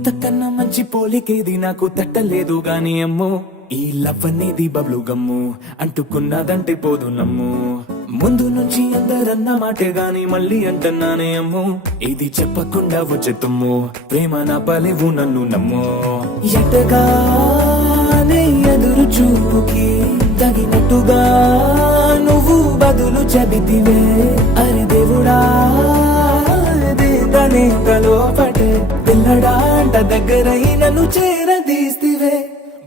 ఇంతకన్నా మంచి పోలికేది నాకు తట్టలేదు గాని అమ్మో ఈ లవ్ అనేది బబ్లు గమ్ము అంటుకున్నదంటే పోదు నమ్ము ముందు నుంచి అందరన్న మాటే గాని మళ్ళీ అంటున్నానే అమ్ము ఇది చెప్పకుండా వచ్చే తుమ్ము ప్రేమ నా పలేవు నన్ను నమ్ము ఎటగానే ఎదురు చూపుకి తగినట్టుగా నువ్వు బదులు చెబితివే అరే దేవుడా దేదనే లోపటే పిల్లడా అంట దగ్గరై నన్ను చేరదీస్తివే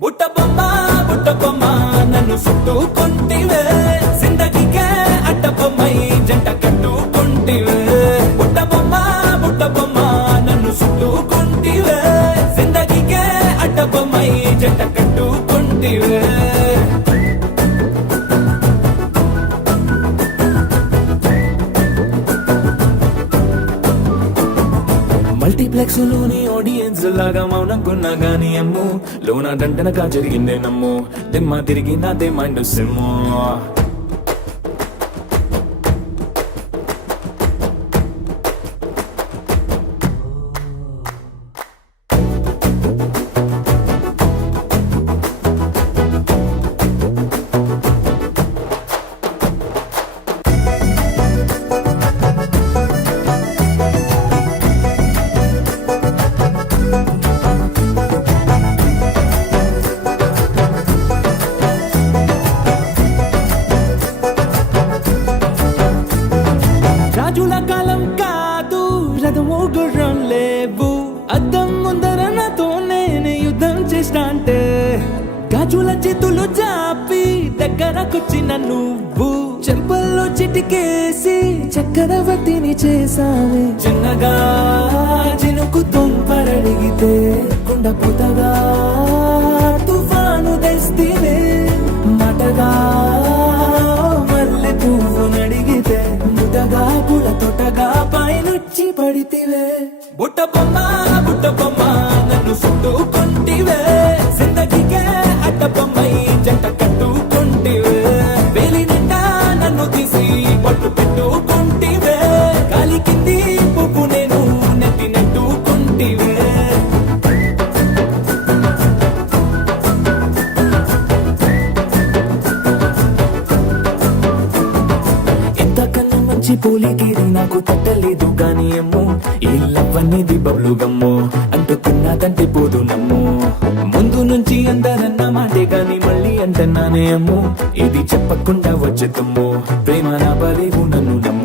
బుట్ట బొమ్మ నన్ను చుట్టుకుంటివే జిందగీకే అడ్డ బొమ్మై జంట కట్టుకుంటివే బుట్ట బొమ్మ నన్ను చుట్టుకుంటివే జిందగీకే అడ్డ బొమ్మై జంట కట్టుకుంటివే మల్టీప్లెక్స్ లోని ఆడియన్స్ లాగా మౌనంకున్నా గానీ అమ్ము లోన దండనగా జరిగిందే నమ్ము దిమ్మ తిరిగి నాదే మైండ్ సిమ్ము రాజుల కాలం కాదు రథమో గుర్రం లేవు అద్దం ముందర నాతో నేనే యుద్ధం చేస్తా అంటే గాజుల చేతులు జాపి దగ్గరకొచ్చిన నువ్వు చెంపల్లో చిటికేసి చక్రవర్తిని చేసావే చిన్నగా చినుకు తుంపరడిగితే కుండపోతగా తుఫాను తెస్తివే మటగా మల్లె పువ్వు నడిగితే ముదగా పుల తొటగా పైనొచ్చి పడితివే బుట్ట బొమ్మ నన్ను చుట్టుకుంటివే జిందగీకే అడ్డ బొమ్మై జంట కట్టుకుంటివే వేలి నిండా నన్ను తీసి పట్టు పెట్టుకుంటివే గాలి కింది పువ్వు నేను నెత్తి నెట్టుకుంటివే ఎంతకన్నా మంచి పోలికేది నాకు తట్టలేదు గాని అమ్ము ఈ లవ్ అనేది బబ్లు గమ్ము అంటుకున్నదంటే పోదు నమ్ము ముందు నుంచి అందరన్న మాటే గాని మళ్ళీ అంటున్నానే అమ్ము ఇది చెప్పకుండా వచ్చే తుమ్ము ప్రేమ నా బలేవు నన్ను నమ్ము